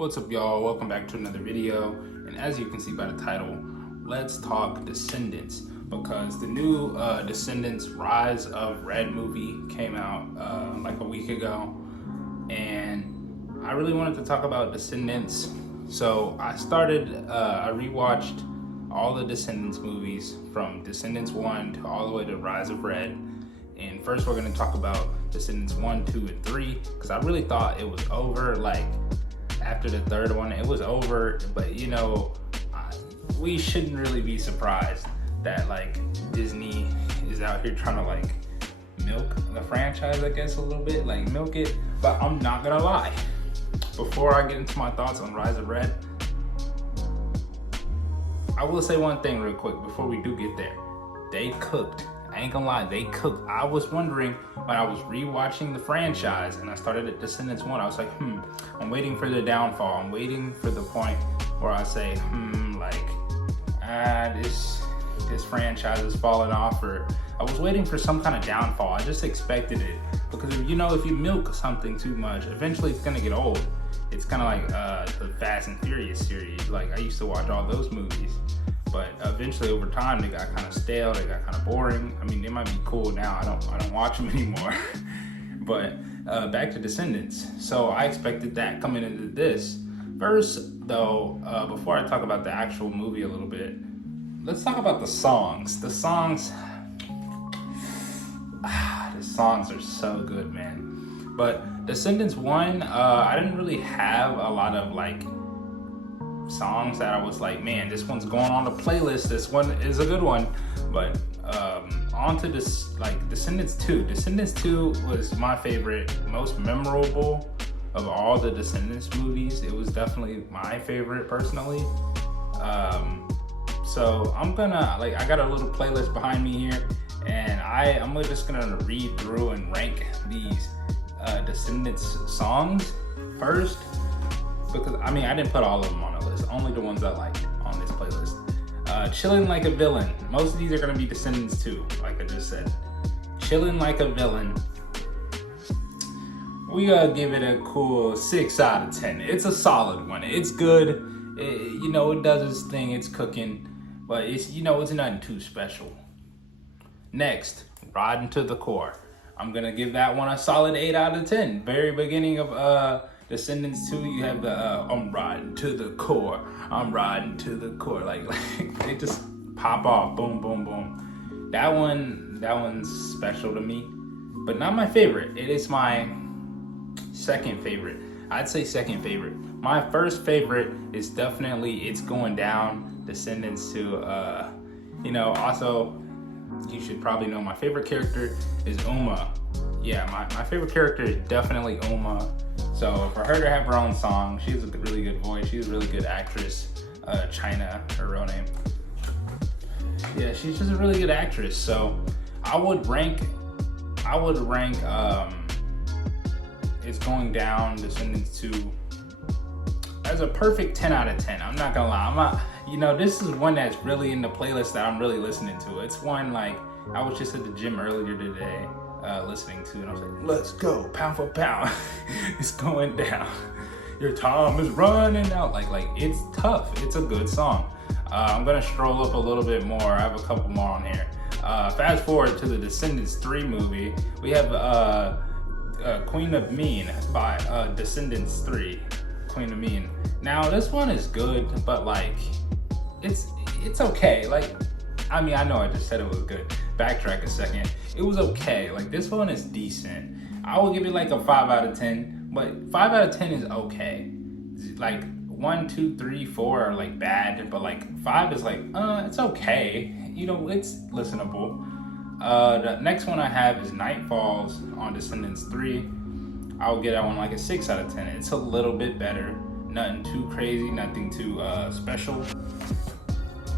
What's up, y'all? Welcome back to another video. And as you can see by the title, let's talk Descendants, because the new Descendants Rise of Red movie came out like a week ago, and I really wanted to talk about Descendants. So I rewatched all the Descendants movies from Descendants 1 to all the way to Rise of Red. And first we're going to talk about Descendants 1, 2, and 3, because I really thought it was over. Like, after the third one, it was over. But you know, we shouldn't really be surprised that like Disney is out here trying to like milk the franchise, I guess, a little bit, like milk it. But I'm not gonna lie, before I get into my thoughts on Rise of Red, I will say one thing real quick before we do get there. They cooked. I ain't gonna lie, they cooked. I was wondering when I was rewatching the franchise and I started at Descendants 1, I was like, I'm waiting for the downfall. I'm waiting for the point where I say, this franchise is falling off, or I was waiting for some kind of downfall. I just expected it, because if you milk something too much, eventually it's gonna get old. It's kind of like the Fast and Furious series. Like, I used to watch all those movies, but eventually over time they got kind of stale, they got kind of boring. I mean, they might be cool now, I don't watch them anymore. But back to Descendants. So I expected that coming into this. First though, before I talk about the actual movie a little bit, let's talk about the songs. The songs are so good, man. But Descendants 1, I didn't really have a lot of like songs that I was like, man, this one's going on the playlist, this one is a good one. But on to this, like Descendants 2. Descendants 2 was my favorite, most memorable of all the Descendants movies. It was definitely my favorite personally. So I'm gonna, I got a little playlist behind me here, and I'm just gonna read through and rank these Descendants songs first, because I didn't put all of them on the list, only the ones I like on this playlist. Chillin' Like a Villain. Most of these are gonna be Descendants 2, like I just said. Chillin' Like a Villain, we gotta give it a cool 6 out of 10. It's a solid one. It's good. It does its thing. It's cooking, but it's nothing too special. Next, Riding to the Core. I'm gonna give that one a solid 8 out of 10. Very beginning of Descendants 2, you have the I'm riding to the core. I'm riding to the core. Like they just pop off. Boom, boom, boom. That one's special to me, but not my favorite. It is my second favorite. I'd say second favorite. My first favorite is definitely It's Going Down, Descendants 2. Also, you should probably know my favorite character is Uma. Yeah, my favorite character is definitely Uma. So for her to have her own song, she has a really good voice. She's a really good actress. China, her real name. Yeah, she's just a really good actress. So I would rank It's Going Down, Descendants 2 as a perfect 10 out of 10. I'm not gonna lie. This is one that's really in the playlist that I'm really listening to. It's one like I was just at the gym earlier today listening to, and I was like, let's go, pound for pound. It's going down. Your time is running out. Like it's tough. It's a good song. I'm gonna stroll up a little bit more. I have a couple more on here. Fast forward to the Descendants 3 movie. We have Queen of Mean by Descendants 3. Queen of Mean. Now this one is good, but like it's okay. I know I just said it was good. Backtrack a second. It was okay. Like, this one is decent. I will give it like a 5 out of 10, but 5 out of 10 is okay. Like 1, 2, 3, 4 are like bad, but like 5 is like, it's okay. It's listenable. The next one I have is Night Falls on Descendants 3. I'll get that one like a 6 out of 10. It's a little bit better. Nothing too crazy, nothing too special.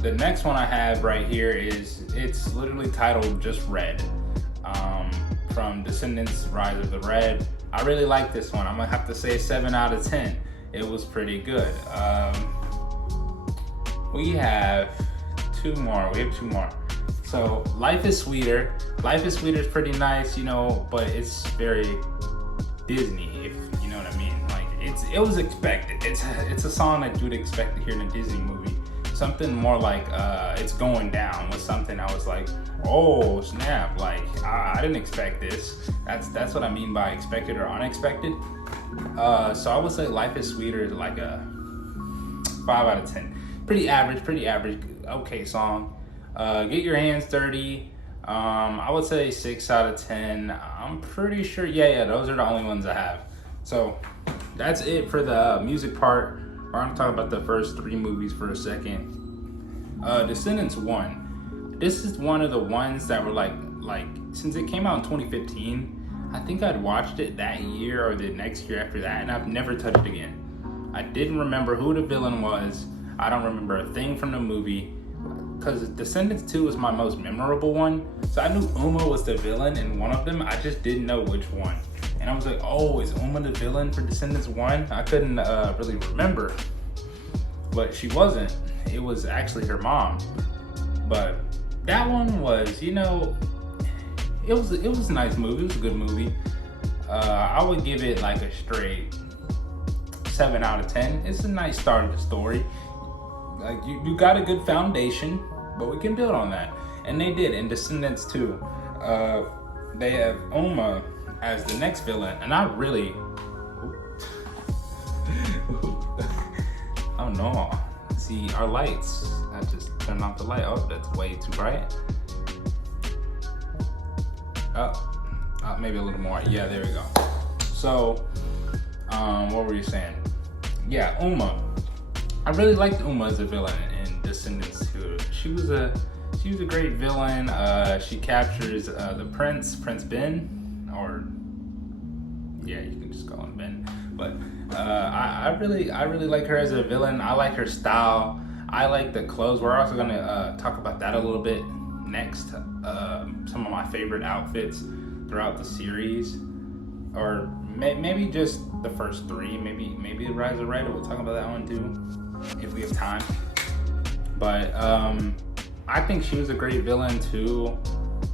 The next one I have right here it's literally titled just Red, from Descendants Rise of the Red. I really like this one. I'm gonna have to say 7 out of 10. It was pretty good. We have two more. So Life is Sweeter. Life is Sweeter is pretty nice, but it's very Disney, if you know what I mean. Like, it was expected. It's a song that you'd expect to hear in a Disney movie. Something more like It's Going Down was something I was like, oh snap, like I didn't expect this. That's what I mean by expected or unexpected. So I would say Life is Sweeter is like a 5 out of 10. Pretty average, okay song. Get Your Hands Dirty, I would say 6 out of 10. I'm pretty sure, yeah, those are the only ones I have. So that's it for the music part. We're gonna talk about the first 3 movies for a second. Descendants 1. This is one of the ones that were like since it came out in 2015, I think I'd watched it that year or the next year after that, and I've never touched it again. I didn't remember who the villain was. I don't remember a thing from the movie, because Descendants 2 was my most memorable one. So I knew Uma was the villain in one of them. I just didn't know which one. And I was like, oh, is Uma the villain for Descendants 1? I couldn't really remember. But she wasn't. It was actually her mom. But that one was, it was a nice movie. It was a good movie. I would give it like a straight 7 out of 10. It's a nice start of the story. Like you got a good foundation, but we can build on that. And they did in Descendants 2. They have Uma as the next villain, and I really oh no, see our lights, I just turned off the light. Oh, that's way too bright. Maybe a little more. Yeah, there we go. So what were you saying? Yeah, Uma, I really liked Uma as a villain in Descendants 2. She was a great villain. She captures the Prince Ben, or yeah, you can just call him Ben. But I really like her as a villain. I like her style. I like the clothes. We're also gonna talk about that a little bit next. Some of my favorite outfits throughout the series, or maybe just the first 3. Maybe Rise of Rita. We'll talk about that one too if we have time. But I think she was a great villain too.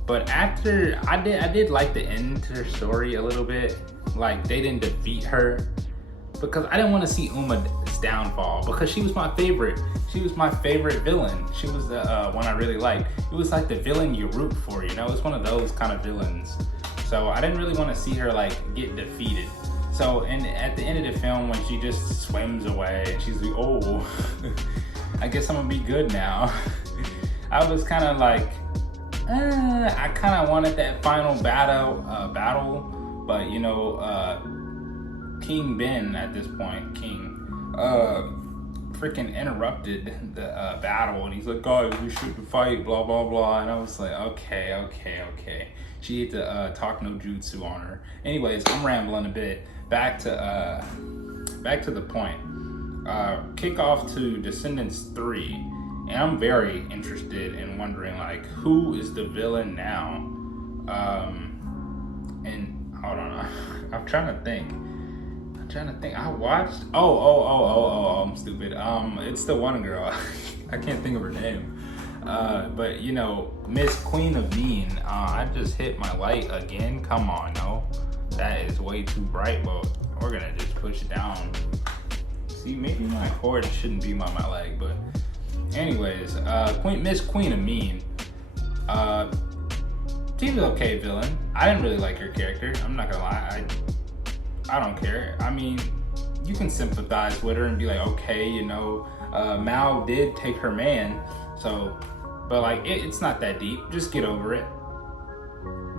But after I did like the end to her story a little bit. Like they didn't defeat her, because I didn't want to see Uma's downfall, because she was my favorite. She was my favorite villain. She was the one I really liked. It was like the villain you root for, It's one of those kind of villains. So I didn't really want to see her like get defeated. So at the end of the film, when she just swims away and she's like, oh, I guess I'm gonna be good now. I was kind of like, I kind of wanted that final battle. But King Ben at this point, freaking interrupted the battle, and he's like, guys, we shouldn't fight, blah blah blah. And I was like, okay. She had to talk no jutsu on her. Anyways, I'm rambling a bit. Back to the point. Kick off to Descendants 3, and I'm very interested in wondering like who is the villain now. And hold on, I'm trying to think. I watched. Oh, I'm stupid. It's the one girl. I can't think of her name. But Miss Queen of Mean. I just hit my light again. Come on, no, that is way too bright. Well, we're gonna just push it down. See, maybe my cord shouldn't be on my leg, but anyways, Miss Queen of Mean. She was okay villain. I didn't really like her character. I'm not gonna lie. I don't care. I mean, you can sympathize with her and be like, okay, Mao did take her man. So, but like, it's not that deep. Just get over it.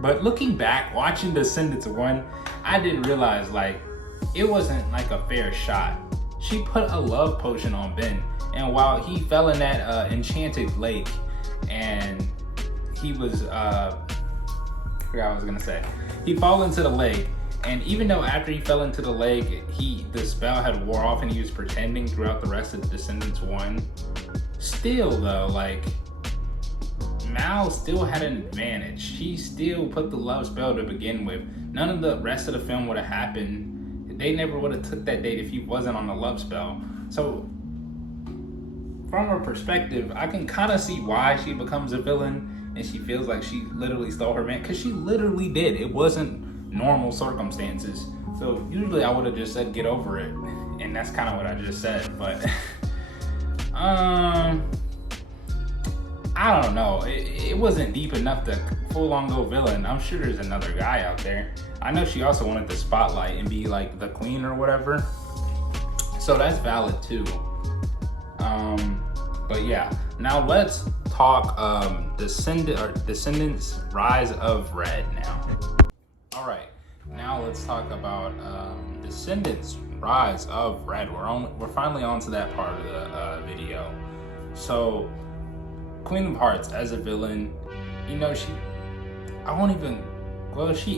But looking back, watching Descendants 1, I didn't realize like, it wasn't like a fair shot. She put a love potion on Ben. And while he fell in that enchanted lake, and he was, I forgot what I was gonna say. He fell into the lake, and even though after he fell into the lake, the spell had wore off and he was pretending throughout the rest of Descendants 1, still though, like, Mal still had an advantage. She still put the love spell to begin with. None of the rest of the film would have happened. They never would have took that date if he wasn't on the love spell. So from her perspective, I can kind of see why she becomes a villain and she feels like she literally stole her man, because she literally did. It wasn't normal circumstances So usually I would have just said get over it, and that's kind of what I just said. But I don't know. It wasn't deep enough to full on go villain. I'm sure there's another guy out there. I know she also wanted the spotlight and be like the queen or whatever. So that's valid too. But yeah, now let's talk Descendants Rise of Red now. All right, now let's talk about Descendants Rise of Red. We're finally on to that part of the video. So Queen of Hearts as a villain, you know, she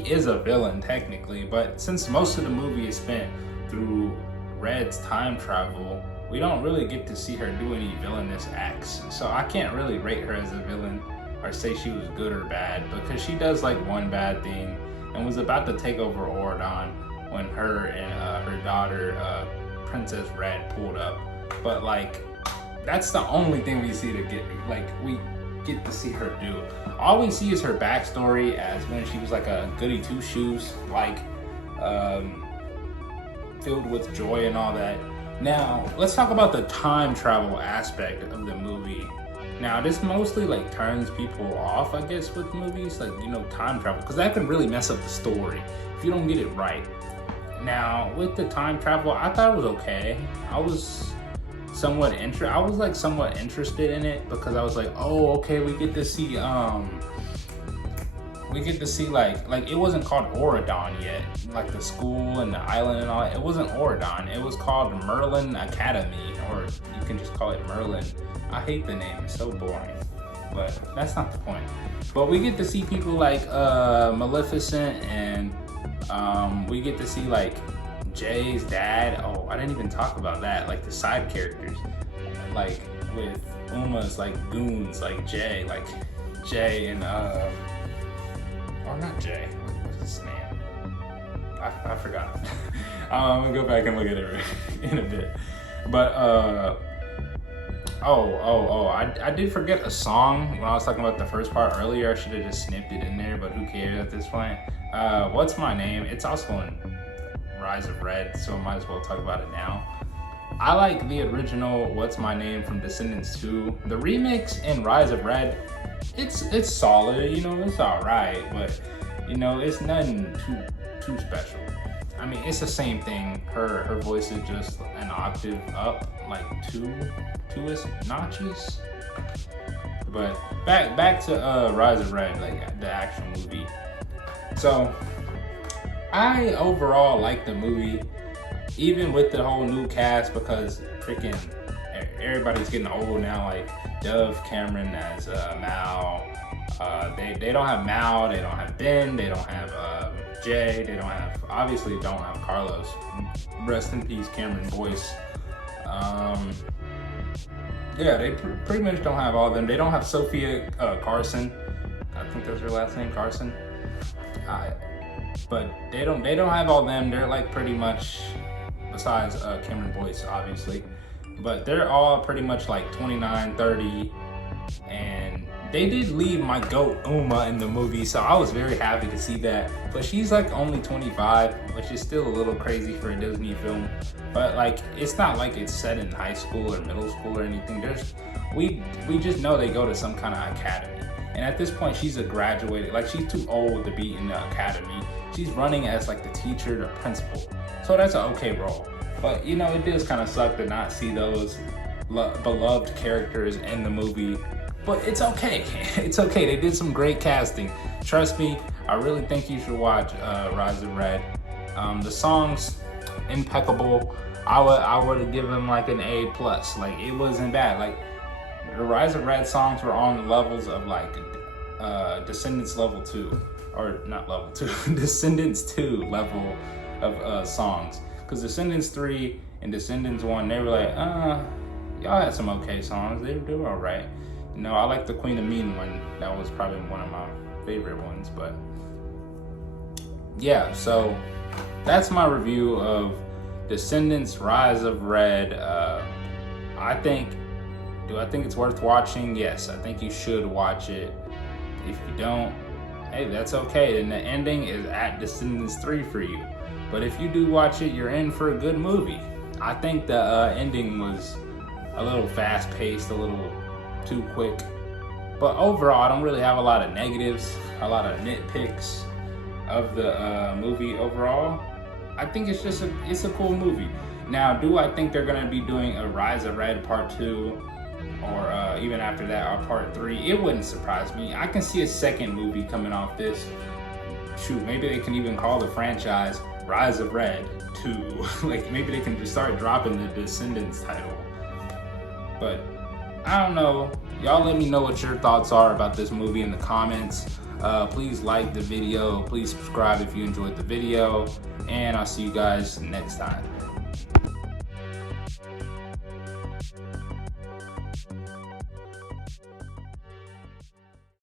is a villain technically, but since most of the movie is spent through Red's time travel, we don't really get to see her do any villainous acts. So I can't really rate her as a villain or say she was good or bad, because she does like one bad thing and was about to take over Auradon when her and her daughter Princess Red pulled up. But like, that's the only thing we see to get to see her do. All we see is her backstory as when she was like a goody two shoes, like filled with joy and all that. Now let's talk about the time travel aspect of the movie. Now this mostly like turns people off, I guess, with movies like, you know, time travel, because that can really mess up the story if you don't get it right. Now with the time travel, I thought it was okay. I was somewhat interested in it, because I was like, oh, okay, we get to see like it wasn't called Auradon yet, like the school and the island and all that. It wasn't Auradon, it was called Merlin Academy, or you can just call it Merlin. I hate the name, it's so boring, but that's not the point. But we get to see people like Maleficent, and we get to see like Jay's dad. Oh, I didn't even talk about that. Like the side characters, like with Uma's like goons, like Jay and or not Jay. What's his name? I forgot. I'm gonna go back and look at it in a bit. But I did forget a song when I was talking about the first part earlier. I should have just snipped it in there, but who cares at this point? What's My Name? It's also in Rise of Red, so I might as well talk about it now. I like the original What's My Name from Descendants 2. The remix in Rise of Red, it's solid, you know, it's alright, but you know, it's nothing too special. I mean, it's the same thing. Her voice is just an octave up, like two notches. But back to Rise of Red, like the actual movie. So I overall like the movie, even with the whole new cast, because freaking everybody's getting old now. Like Dove Cameron as Mal. They don't have Mal. They don't have Ben. They don't have Jay. They obviously don't have Carlos. Rest in peace, Cameron Boyce. Yeah, they pretty much don't have all of them. They don't have Sophia Carson. I think that's her last name, Carson. But they don't have all them. They're like pretty much, besides Cameron Boyce, obviously, but they're all pretty much like 29, 30, and they did leave my goat Uma in the movie, so I was very happy to see that. But she's like only 25, which is still a little crazy for a Disney film. But like, it's not like it's set in high school or middle school or anything. We just know they go to some kind of academy. And at this point, she's a graduated, like she's too old to be in the academy. She's running as like the teacher, the principal. So that's an okay role. But you know, it does kind of suck to not see those beloved characters in the movie. But it's okay. It's okay. They did some great casting. Trust me, I really think you should watch Rise of Red. The songs, impeccable. I would have given them like an A+. Like, it wasn't bad. Like, the Rise of Red songs were on the levels of like Descendants level 2, or not level 2, Descendants 2 level of songs. Because Descendants 3 and Descendants 1, they were like, y'all had some okay songs. They were all right. You know, I like the Queen of Mean one. That was probably one of my favorite ones. But yeah, so that's my review of Descendants Rise of Red. Do I think it's worth watching? Yes, I think you should watch it. If you don't, hey, that's okay. And the ending is at Descendants 3 for you. But if you do watch it, you're in for a good movie. I think the ending was a little fast-paced, a little too quick. But overall, I don't really have a lot of negatives, a lot of nitpicks of the movie overall. I think it's just it's a cool movie. Now, do I think they're gonna be doing a Rise of Red Part 2 or even after that, or Part 3? It wouldn't surprise me. I can see a second movie coming off this. Shoot, maybe they can even call the franchise Rise of Red 2. Like, maybe they can just start dropping the Descendants title. But I don't know. Y'all let me know what your thoughts are about this movie in the comments. Please like the video. Please subscribe if you enjoyed the video. And I'll see you guys next time.